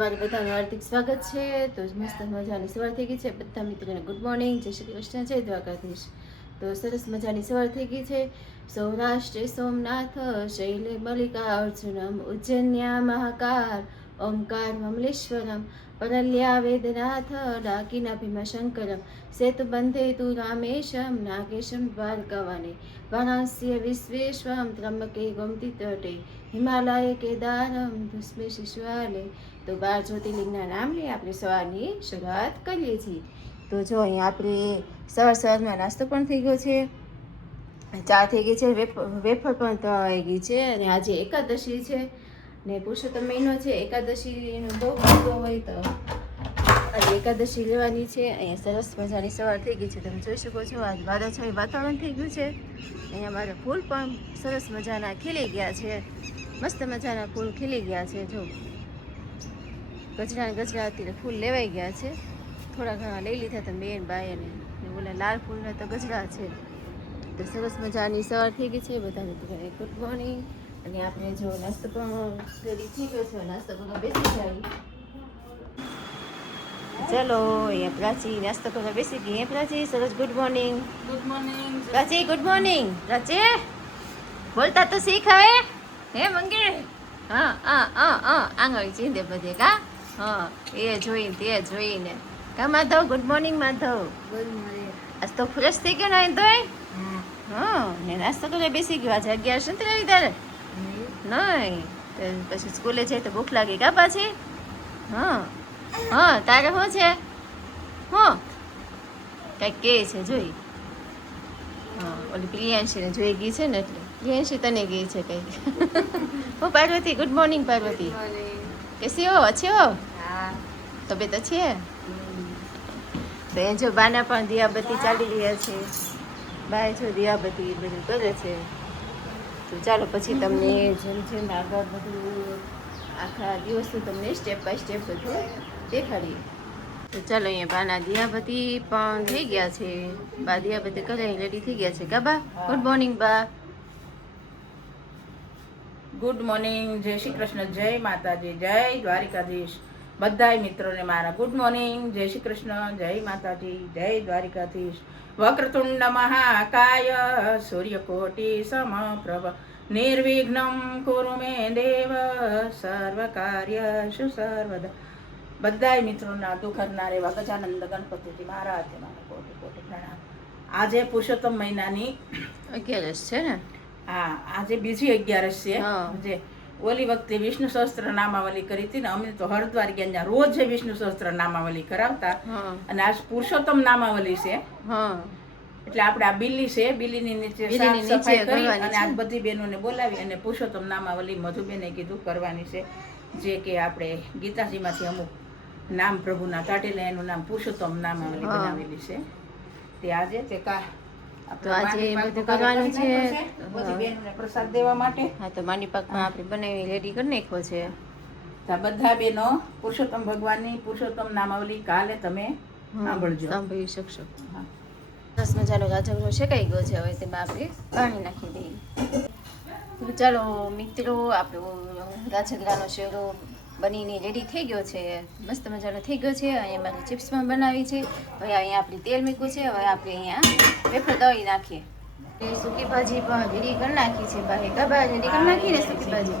તમારું બધાનું હાર્દિક સ્વાગત છે. તો મસ્ત મજાની સવાર થઈ ગઈ છે. બધા મિત્રોને ગુડ મોર્નિંગ, જય શ્રી કૃષ્ણ, જય દ્વારકાધીશ. તો સરસ મજાની સવાર થઈ ગઈ છે. સૌરાષ્ટ્ર સોમનાથ શૈલે મલ્લિકાર્જુનમ ઉજ્જૈન્યા મહાકાલ ઓમકાર મમલેશ્વરમ પરલ્યા વેદનાથ ડાકીના ભીમાશંકરમ સેતુ બંધે તુ રામેશમ નાગેશમ દ્વારકાવાને વારાણસ્ય વિશ્વેશ્વરમ ત્રંબકે ગોમતી તટે હિમાલય કેદારમ ભસ્મે શિશવાલે. તો 12 જ્યોતિર્લિંગના નામની આપણે સવારની શરૂઆત કરીએ છીએ. તો જો અહીંયા આપણે સવારમાં નાસ્તો પણ થઈ ગયો છે, ચા થઈ ગઈ છે, વેફર પણ તળાઈ ગઈ છે. અને આજે એકાદશી છે ને પુરુષોત્તમ મહિનો છે. એકાદશીનો બહુ ફાયદો હોય તો આજે એકાદશી લેવાની છે. અહીંયા સરસ મજાની સવાર થઈ ગઈ છે, તમે જોઈ શકો છો. આજ વાદળછાયું વાતાવરણ થઈ ગયું છે. અહીંયા મારા ફૂલ પણ સરસ મજાના ખીલી ગયા છે. મસ્ત મજાના ફૂલ ખીલી ગયા છે. જો ગજરા અત્યારે ફૂલ લેવાઈ ગયા છે. થોડા ઘણા લઈ લીધા હતા બેન બાય અને ઓલા લાલ ફૂલના તો ગજરા છે. તો સરસ મજાની સવાર થઈ ગઈ છે. બધાને ગુડ મોર્નિંગ. અને આપણે જો નાસ્તો પણ રેડી થઈ ગયો છે, નાસ્તો કરવા બેસી જાય. ચલો અહીંયા પ્રાચી નાસ્તો કરવા બેસી ગઈ. પ્રાચી સરસ ગુડ મોર્નિંગ. ગુડ મોર્નિંગ પ્રાચી ગુડ મોર્નિંગ. પ્રાચી બોલતા તો શીખ હવે હે મંગે. હા આંગળી ચીંદે બધે કા. હા એ જોઈને તે જોઈને કા Madhav. Good morning Madhav. Good morning. આજ તો ફ્રેશ થઈ ગયો ને તોય. હા ને નાસ્તો કરવા બેસી ગયો. આજે 11 સંત રહી તારે નહીં તો પછી સ્કૂલે જાય તો ભૂખ લાગી કા પાછી. હા તારે શું છે? હા કંઈક કે છે જોઈ. હા ઓલી પ્રિયાંશીને જોઈ ગઈ છે ને એટલે પ્રિયાંશી તને ગઈ છે કંઈક. હું પાર્વતી ગુડ મોર્નિંગ પાર્વતી. कैसी हो? अच्छे हो? હા તબિયત अच्छी है? તો એ જો બાના પણ દિયાબત્તી ચાલી રહ્યા છે. બાય જો દિયાબત્તી બધું કરે છે. તો ચાલો પછી તમને જેમ જેમ આગળ બધું આખા દિવસનું તમને સ્ટેપ બાય સ્ટેપ બધું દેખાડીએ. તો ચાલો અહીંયા બાના દિયાબત્તી પણ થઈ ગયા છે. બા દિયાબત્તી કરે રેડી થઈ ગયા છે કા બા? ગુડ મોર્નિંગ બા. Good morning. જય શ્રી કૃષ્ણ, જય માતાજી, જય દ્વારિકાધીશ. બધાય મિત્રોને મારા ગુડ મોર્નિંગ, જય શ્રી કૃષ્ણ, જય માતાજી, જય દ્વારિકાધીશ. વક્રતુંડ મહાકાય સૂર્યકોટી સમપ્રભ નિર્વિઘ્નમ કુરુ મે દેવ સર્વ કાર્યશુ સર્વદા. બધાય મિત્રોના દુઃખરનાર એવા ગજાનંદ ગણપતિજી મહારાજને મારા કોટી કોટી પ્રણામ. આજે પુરુષોત્તમ મહિનાની 11 છે ને? હા આજે બીજી 11 છે. જે ઓલી વખતે વિષ્ણુ સહસ્ત્ર નામાવલી કરી હતી ને અમે તો હરદ્વાર ગયા રોજ વિષ્ણુ સહસ્ત્ર નામાવલી કરાવતા. અને આજ પુરુષોત્તમ નામાવલી છે. એટલે આપણે આ બિલ્લી છે, બિલ્લીની નીચે સાફ સફાઈ કરી અને આજ બધી બહેનોને બોલાવી અને પુરુષોત્તમ નામાવલી મધુબેને કીધું કરવાની છે. જે કે આપણે ગીતાજીમાંથી અમુક નામ પ્રભુના કાઢેલા એનું નામ પુરુષોત્તમ નામાવલી બનાવેલી છે. તે આજે તે તો આજે બધું કરવાનું છે. બધી બહેનોને પ્રસાદ દેવા માટે. હા તો માની પાકમાં આપણે બનાવી રેડી કરી નાખ્યો છે. બધા બહેનો પુરુષોત્તમ ભગવાનની પુરુષોત્તમ નામાવલી કાલે તમે સાંભળી શકશો. સરસ મજાનો ગાજરનો શેકાઈ ગયો છે. હવે તેમાં આપણે પાણી નાખી દઈએ. તો ચાલો મિત્રો આપણો ગાજરનો શેરો બનીને રેડી થઈ ગયો છે. મસ્ત મજાનો થઈ ગયો છે. અહીંયા મારી ચિપ્સ પણ બનાવી છે. હવે અહીંયા આપણે તેલ મૂક્યું છે. હવે આપણે અહીંયા વેફર તળી નાખીએ. સૂકી ભાજી પણ રેડી કરી નાખી છે. બાય કાબા રેડી કરી નાખી ને સૂકી ભાજી.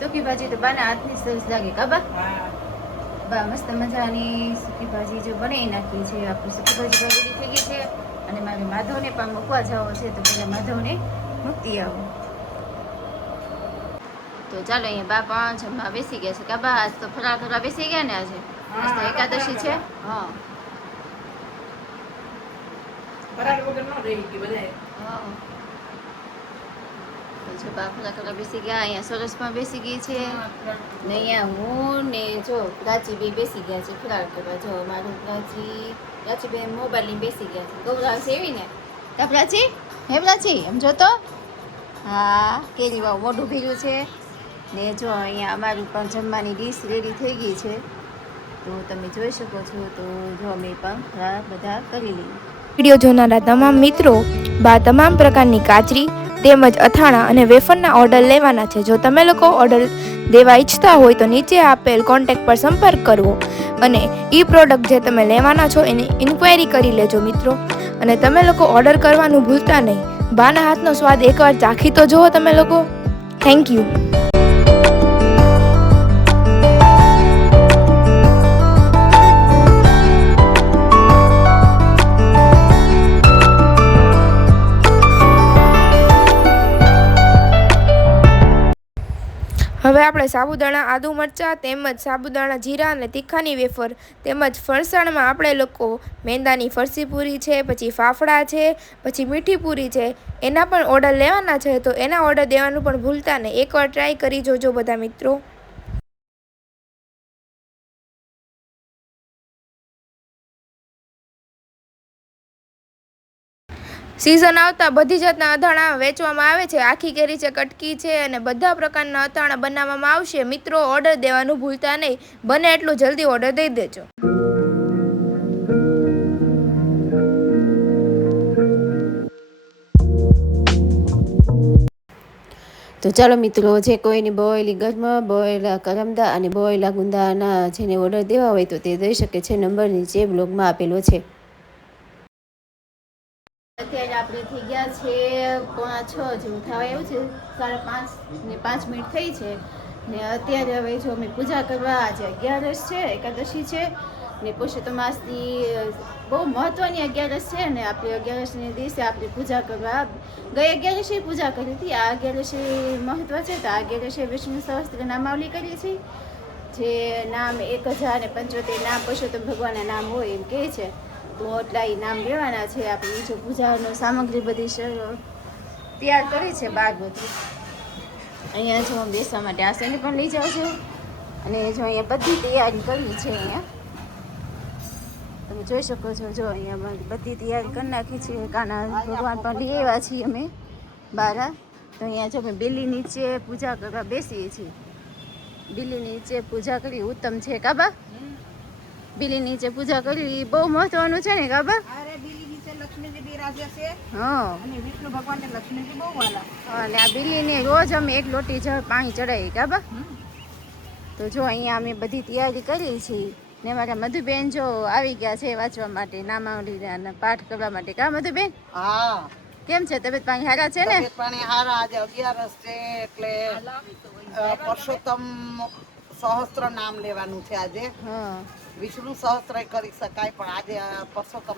સૂકી ભાજી તો બાના હાથની સરસ લાગે કાબા. બા મસ્ત મજાની સૂકી ભાજી જો બનાવી નાખી છે. આપણી સૂકી ભાજી પણ રેડી થઈ ગઈ છે. અને મારે માધવને પણ મૂકવા જવો છે તો પહેલાં માધવને મૂકતી આવું. તો ચાલો અહીંયા બા પણ જમવા બેસી ગયા છે કાબા. આજ તો ફરાળ કરવા બેસી ગયા ને આજે આજ તો એકાદશી છે. હા ફરાળ વગર ન રહી ગઈ બધાય. તો છો બાફલા કરવા બેસી ગયા. અહીંયા સરસ પણ બેસી ગઈ છે ને અહીંયા હું ને જો પ્રાચી બે બેસી ગયા છે ફરાળ કરવા. જો મારું પ્રાચી બે મોબાઈલ લઈને બેસી ગયા છે. ગૌરાવ છે એવી ને કા પ્રાચી? હે પ્રાચી એમ જો તો હા કેરી વાવ મોઢું ભીગું છે ને જો અહીંયા અમારું પણ જમવાની ડીશ રેડી થઈ ગઈ છે. તો તમે જોઈ શકો છો. તો જો અમે પણ બધા કરી લઈએ. વિડીયો જોનારા તમામ મિત્રો તમામ પ્રકારની કાચરી તેમજ અથાણા અને વેફરના ઓર્ડર લેવાના છે. જો તમે લોકો ઓર્ડર દેવા ઈચ્છતા હોય તો નીચે આપેલ કોન્ટેક્ટ પર સંપર્ક કરવો અને એ પ્રોડક્ટ જે તમે લેવાના છો એની ઇન્ક્વાયરી કરી લેજો મિત્રો. અને તમે લોકો ઓર્ડર કરવાનું ભૂલતા નહીં. બાના હાથનો સ્વાદ એકવાર ચાખી તો જુઓ તમે લોકો. Thank you. હવે આપણે સાબુદાણા આદુ મરચાં તેમજ સાબુદાણા જીરા અને તીખાની વેફર તેમજ ફરસાણમાં આપણે લોકો મેંદાની ફરસી પૂરી છે, પછી ફાફડા છે, પછી મીઠી પૂરી છે, એના પણ ઓર્ડર લેવાના છે. તો એના ઓર્ડર દેવાનું પણ ભૂલતા નહીં. એકવાર ટ્રાય કરી જોજો બધા મિત્રો. સિઝન આવતા બધી જાતના અથાણા વેચવામાં આવે છે. આખી કેરી છે, કટકી છે અને બધા પ્રકારના અથાણા બનાવવામાં આવશે. મિત્રો ઓર્ડર દેવાનું ભૂલતા નહીં. બને એટલું જલ્દી ઓર્ડર દઈ દેજો. તો ચાલો મિત્રો, જે કોઈની બોયેલી ગરમા, બોયેલા કરમદા અને બોયેલા ગુંદાના જેને ઓર્ડર દેવા હોય તો તે દઈ શકે છે. નંબર નીચે બ્લોગમાં આપેલો છે. અત્યારે આપણે થઈ ગયા છે 5:45 જેવું થવા આવ્યું છે. 5:30 ને 5 મિનિટ થઈ છે ને અત્યારે હવે જો અમે પૂજા કરવા. આજે 11 છે, એકાદશી છે ને પુરુષોત્તમ માસની બહુ મહત્વની 11 છે ને આપણે 11ને દિવસે આપણે પૂજા કરવા ગઈ 11 પૂજા કરી હતી. આ 11 મહત્વ છે. તો આ 11 વિષ્ણુ સહસ્ત્ર નામાવલી કરીએ છીએ. જે નામ 1075 નામ પુરુષોત્તમ ભગવાનના નામ હોય એમ કહે છે. તો એટલા એ નામ લેવાના છે. આપણે જો પૂજાનો સામગ્રી બધી તૈયાર કરી છે બહાર બધી. અહીંયા જો બેસવા માટે આસન પણ લઈ જાઉં છું અને જો અહીંયા બધી તૈયારી કરવી છે. અહીંયા તમે જોઈ શકો છો. જો અહીંયા બધી તૈયારી કરી નાખી છે. કાના ભગવાન પણ લઈ આવ્યા છીએ અમે બહાર. તો અહીંયા જો અમે બિલ્લી નીચે પૂજા કરવા બેસીએ છીએ. બિલ્લી નીચે પૂજા કરી ઉત્તમ છે કાબા. બિલ્લી નીચે પૂજા કરવી બહુ મહત્વનું છે ને કાબા. અરે બિલ્લી નીચે લક્ષ્મીજી બિરાજે છે હા, અને વિષ્ણુ ભગવાનને લક્ષ્મીજી બહુ વાલા. અને આ બિલ્લીને રોજ અમે એક લોટી પાણી ચડાવીએ કાબા. તો જો અહીંયા અમે બધી તૈયારી કરી છીએ ને મારા મધુબેન જો આવી ગયા છે વાંચવા માટે, નામાવલી પાઠ કરવા માટે. કા મધુબેન? હા. કેમ છે તબિયત પાણી સારા છે ને? તબિયત પાણી સારા. આજે 11 છે એટલે પુરુષોત્તમ સહસ્ત્ર નામ લેવાનું છે આજે. હા, વિષ્ણુ સહસ્ત્ર કરી શકાય પણ આજે પુરુષોત્તમ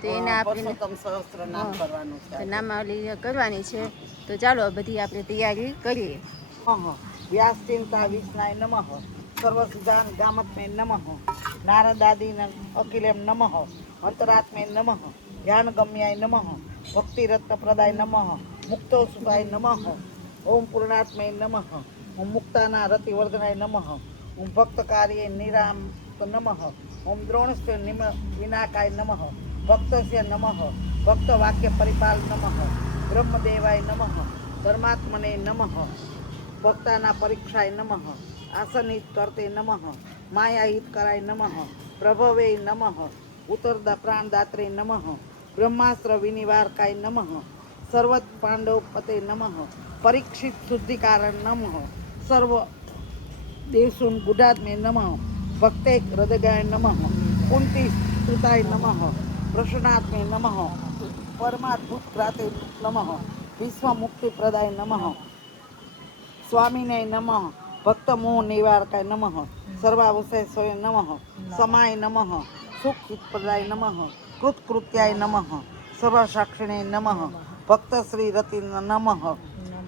તો એના આપણે સહસ્ત્ર નામ કરવાનું છે. નામાવલી કરવાની છે. તો ચાલો બધી આપણે તૈયારી કરીએ. વ્યાસચિંતા વિષ્ણાય નમઃ, સર્વસિદ્ધાન ગામત્મે નમઃ, નારદાદીન અખિલેમ નમઃ, અંતરાત્મે નમઃ, ધ્યાનગમ્યાય નમઃ, ભક્તિરત્નપ્રદાય નમઃ, મુક્તો સુધાય નમઃ, ઓમ પૂર્ણાત્મે નમઃ, ઓમ મુક્તાના રતિવર્ધનાય નમઃ, ઓમ ભક્તકાર્ય નિરામ નમઃ, ઓમ દ્રોણસ્ય વિનાકાય નમઃ, ભક્તસ્ય નમઃ, ભક્તવાક્ય પરિપાલ નમઃ, બ્રહ્મદેવાય નમઃ, પરમાત્મને નમઃ, ભક્તાના પરીક્ષાય નમઃ, આસનિત કરતે નમઃ, માયાહિત કરાય નમઃ, પ્રભવે નમઃ, ઉત્તરદા પ્રાણદાત્રે નમઃ, બ્રહ્માસ્ત્ર વિનિવારકાય નમઃ, સર્વત પાંડવપતે નમઃ, પરીક્ષિત શુદ્ધિકારણ નમઃ, સર્વ દેવસુન ગુડાત્મે નમઃ, ભક્તે હૃદયાય નમઃ, કુંતી સ્તુતાય નમઃ, પ્રસન્નાત્મે નમઃ, પરમાત્ભુત ક્રાતે નમઃ, વિશ્વ મુક્તિ પ્રદાય નમઃ, સ્વામીને નમઃ, ભક્ત મોહ નિવારકાય નમઃ, સર્વાવશેષોય નમઃ, સમાય નમઃ, સુખ પ્રદાય નમઃ, કૃતકૃત્યાય નમઃ, સર્વસાક્ષિણે નમઃ, ભક્ત શ્રી રતિ નમઃ,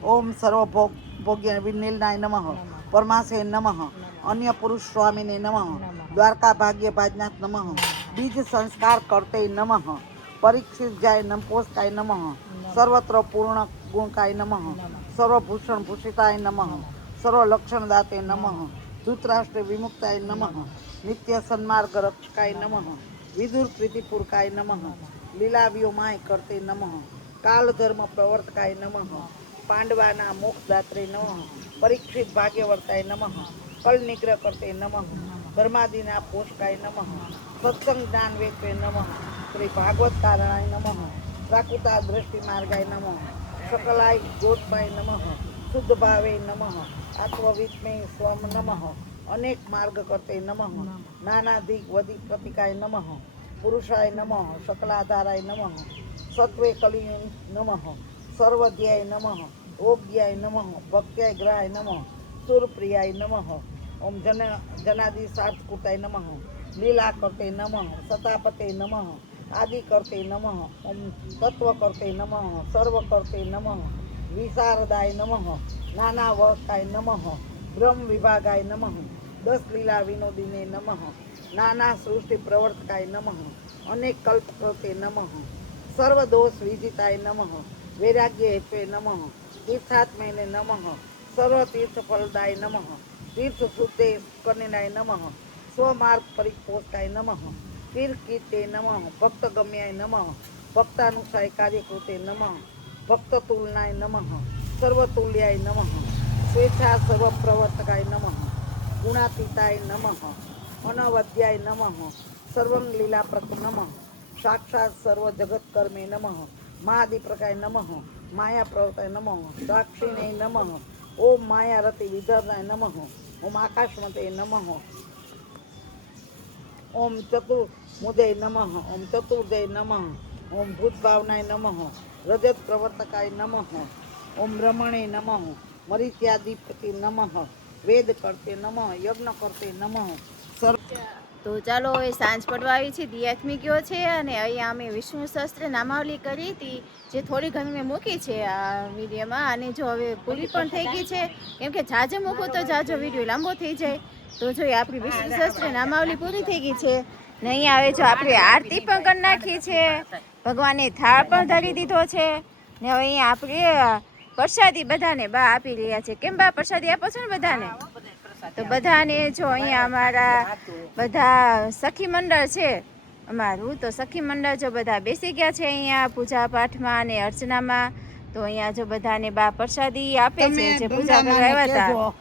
ઓમ સર્વભોગ ભોગ્ય વિનિલનાય નમઃ, પરમાસે નમઃ, અન્ય પુરુષ સ્વામીને નમઃ, દ્વારકા ભાગ્ય ભાજનાથ નમઃ, બીજ સંસ્કાર કરતે નમઃ, પરીક્ષિત જાય નમપોષકાય નમઃ, સર્વત્ર પૂર્ણ ગુણકાય નમઃ, સર્વભૂષણ ભૂષિતાય નમઃ, સર્વલક્ષણદાતે નમઃ, ધૃતરાષ્ટ્ર વિમુક્તાય નમઃ, નિત્ય સન્માર્ગ રક્ષકાય નમઃ, વિદુર પ્રીતિપૂર્કાય નમઃ, લીલાવ્યોમાય કરતે નમઃ, કાલ ધર્મ પ્રવર્તકાય નમઃ, પાંડવાના મોક્ષદાત્રે નમઃ, પરીક્ષિત ભાગ્યવર્તાય નમઃ, કલ નિગ્રહ કરતે નમઃ, ધર્માદિના પોષકાય નમઃ, સત્સંગ જ્ઞાન વેત્વે નમઃ, શ્રી ભાગવત કારણાય નમઃ, પ્રાકૃતા દ્રષ્ટિ માર્ગાય નમઃ, સકલાય ગોત્પાય નમઃ, શુદ્ધ ભાવે નમઃ, આત્મવિત્મે સ્વમ નમઃ, અનેક માર્ગ કરતે નમઃ, નાનાધિક વધિક પ્રતિકાય નમઃ, પુરુષાય નમઃ, સકલાધારાય નમઃ, સત્વે કલિય નમઃ, સર્વધ્યાય નમઃ, ઓગ્યાય નમઃ, ભક્ત્યાય ગ્રહાય નમઃ, સુરપ્રિયાય નમઃ, ઓમ જનાદિ સાર્થકૃતાય નમઃ, લીલા કરતે નમઃ, સતાપતે નમઃ, આદિ કરતે નમઃ, ઓમ તત્વ કરતે નમઃ, સર્વ કરતે નમઃ, વિશારદાય નમઃ, નાના વકાય નમઃ, બ્રહ્મ વિભાગાય નમઃ, 10 લીલા વિનોદીને નમઃ, નાના સૃષ્ટિ પ્રવર્તકાય નમઃ, અનેક કલ્પ કરતે નમઃ, સર્વ દોષ વિજિતાય નમઃ, વૈરાગ્ય હેત્વે નમઃ, તીર્થાત્મેને નમઃ, સર્વ તીર્થ ફલદાય નમઃ, તીર્થ શુદ્ધે કન્યાય નમઃ, સ્વમાર્ગ પરિપોષકાય નમઃ, તીર્થકીર્તે નમઃ, ભક્ત ગમ્યાય નમઃ, ભક્તાનુસાય કાર્યકૃતે નમઃ, ભક્ત તુલનાય નમઃ, સર્વતુલ્યાય નમઃ, સ્વેચ્છા સર્વ પ્રવર્તકાય નમઃ, ગુણાતીતાય નમઃ, અનવદ્યાય નમઃ, સર્વં લીલાપ્રક નમઃ, સાક્ષાત સર્વ જગત કર્મે નમઃ, મહાદીપ્રકાય નમઃ, માયા પ્રવર્તાય નમઃ, સાક્ષિણે નમઃ, ઓમ માયારતિ વિધર્ણાય નમઃ, ઓમ આકાશમતે નમઃ, ઓમ ચતુર્મુદય નમઃ, ઓમ ચતુર્દય નમઃ, ઓમ ભૂતભાવનાય નમઃ, રજત પ્રવર્તકાય નમઃ, ઓમ રમણે નમઃ, મરીત્યાદિપતિ નમઃ, વેદ કરતે નમઃ, યજ્ઞ કરતે નમઃ. તો ચાલો એ સાંજ પડવા આવી છે, દિયાત્મી ગયો છે અને અહીંયા અમે વિષ્ણુ સહસ્ત્ર નામાવલી કરી હતી, જે થોડી ઘણી મેં મૂકી છે આ વિડીયોમાં, અને જો હવે પૂરી પણ થઈ ગઈ છે, કેમ કે જાજો મૂકું તો જાજો વિડીયો લાંબો થઈ જાય. તો જો આપણી વિષ્ણુ સહસ્ત્ર નામાવલી પૂરી થઈ ગઈ છે ને અહીંયા આવે જો આપણે આરતી પણ કરી નાખી છે, ભગવાનને થાળ પણ ધરી દીધો છે ને હવે અહીંયા આપણે પ્રસાદી બધાને બા આપી રહ્યા છે. કેમ બા પ્રસાદી આપો છો ને બધાને? તો બધાને જો અહીંયા અમારા બધા સખી મંડળ છે અમારું, તો સખી મંડળ જો બધા બેસી ગયા છે અહીંયા પૂજા પાઠમાં અને અર્ચનામાં. તો અહીંયા જો બધાને બા પ્રસાદી આપે છે જે પૂજા કરવા આવ્યા હતા.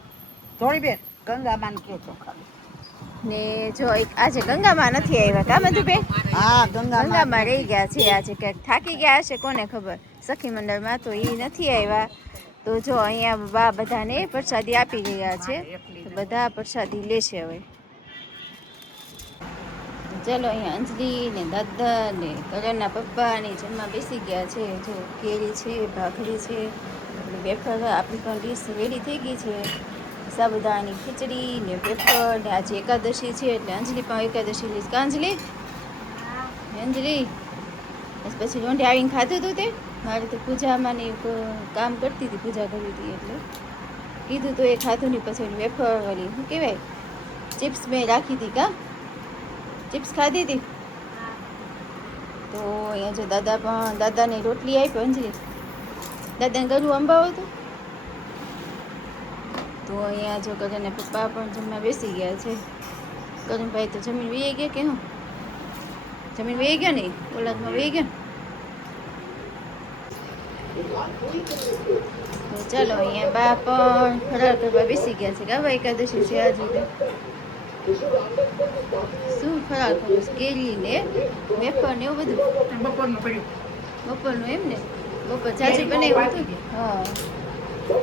થોડી બેન ગંગામાન કહેજો ને જો આજે ગંગામાં નથી આવ્યા કા બધું બેન? હા, ગંગામાં રહી ગયા છે આજે, ક્યાંક થાકી ગયા હશે કોને ખબર, સખી મંડળમાં તો એ નથી આવ્યા. તો જો અહીંયા બા બધાને પ્રસાદી આપી રહ્યા છે, તો બધા પ્રસાદી લેશે હવે. ચાલો અહીંયા અંજલિ ને દાદા ને કરણના પપ્પા ને જમવા બેસી ગયા છે. જો કેરી છે, ભાખરી છે, વેફર, આપણી પણ ડીશ રેડી થઈ ગઈ છે, સાબુદાણાની ખીચડી ને વેફર ને આજે એકાદશી છે એટલે અંજલિ પણ એકાદશી લઈશ કા અંજલિ? અંજલિ પછી રોંઢે આવીને ખાધું હતું તે? મારે તો પૂજામાં ને કામ કરતી હતી, પૂજા કરી હતી એટલે કીધું તો એ ખાધું નહીં. પછી વેફર વાળી શું કહેવાય ચિપ્સ મેં રાખી હતી કા? ચિપ્સ ખાધી હતી. તો અહીંયા જો દાદા પણ દાદાને રોટલી આપી અંજલિ, દાદાને ગળું અંબાવું હતું. તો અહીંયા જો કરણના પપ્પા પણ જમવા બેસી ગયા છે. કરણભાઈ તો જમીન વી ગયા કે હું? જમીન વી ગયા ને ઓલાદમાં વી ગયા. તો ચાલો અહીંયા બા પણ ફરાર કરવા બેસી ગયા છે. ગાવા એકાદશી છે આજે. શું ફરાર કરું? કેરી ને વેફર ને એવું બધું બપોરનું એમ ને? બપોર ચાચી બનાવ્યું હતું. હા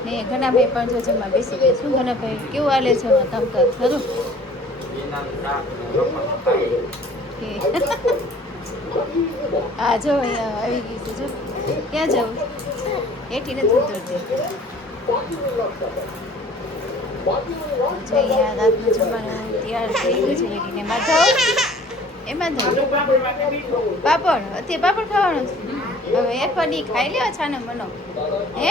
ને ઘનાભાઈ પણ જો જમવા બેસી ગયા. શું ઘનાભાઈ કેવું હાલે છે કામકાજ? ખરું? હા જો અહીંયા આવી ગઈ છે. જો ક્યાં જવું? એટી નથી ઉતરતી. જો અહીંયા રાતનું જમવાનું તૈયાર થઈ ગયું છે. એટીને માધવ એમાં પાપડ, અત્યારે પાપડ ખાવાનું છે. હવે એ પડી ખાઈ લેવા છાનો મનો. હે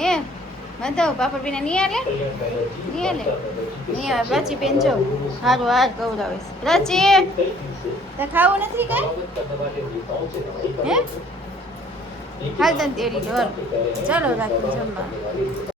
હે માધવ પાપડ પીને નહીં હાલે? નહીં હાલે? નહીં આવે. પ્રાચી બેન જો સારું હાર ગૌરાવે છે. પ્રાચી તે ખાવું નથી કાંઈ? હે હાલ તને તેડી લો ચાલો રાખી જમવા.